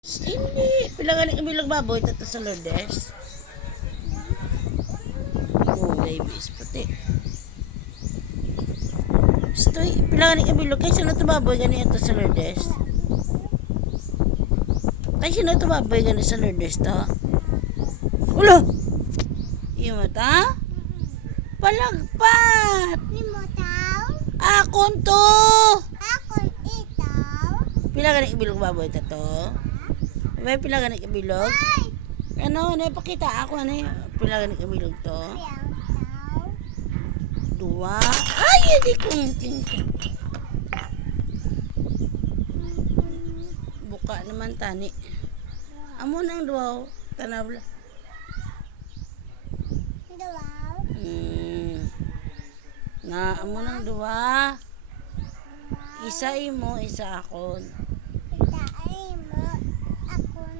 Hindi. Pilangan ng bilang baboy. Tato sa Lourdes. Oh, babies. Puti. Stoy. Pilangan ng bilog. Kaya sino ito baboy gani ito sa Lourdes? Kaya sino ito baboy gani sa Lourdes to? Ulo! Yung mata? Palagpat! Ni mo tao? Akon to! Akon itaw? Pilangan ng bilog baboy ito to? May pilangan ng bilog? Ay! Ano, napakita ako ano yung pilangan ng bilog to? Siyang tao? Dua. Ay, hindi kunting. Buka naman tani. Amo nang dua. Tanabla. Dawaw? Na, amo nang dua. Isa imo, isa akon. Ita ay mo. Akon.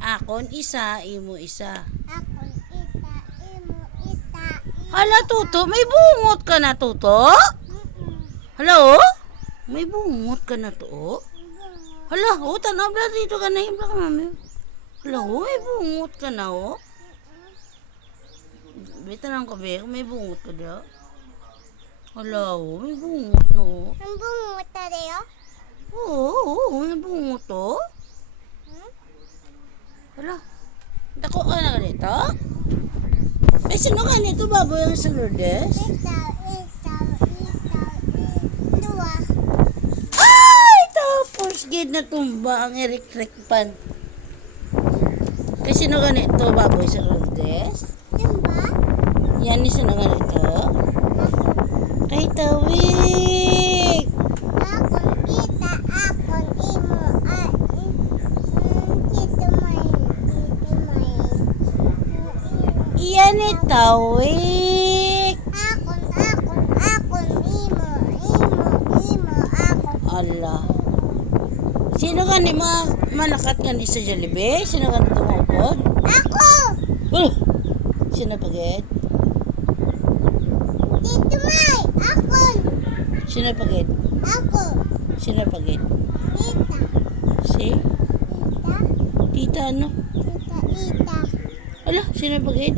Akon isa, imo isa. Akon ita, imo ita. Hala, Tuto, may bungot ka na, Tuto? Hala, oh? May bungot ka na to, oh? Hala, oh, tanabla dito ka na yung ka, mami. Hala, oh, may bungot ka na, oh? Bita lang ka, be, may bungot ka daw. Hala, oh, may bungot, no? Ang bungot tayo? Oo, may bungot, oh. Hala, dako ka na ganito? Ay, sino ka nito, baboy ang sa Lourdes? Dua. Ay, tapos gid na tumba ang electric pan. Kay sino ganito, baboy sa Lourdes? Diba? Yan ni sino ganito? Kay Tawig. Akon ita, akon imo. Tito may. Yan ni Tawig. Akon, imo, akon. Allah. Sino gani malakat gani sa Jollibee? Sino gani tumupod? Ako! Sino pagit? Tito may, akon. Sino pagit? Ako. Sino pagit? Ita, Si? ita, Tita ano? ita. Ala, sino pagit?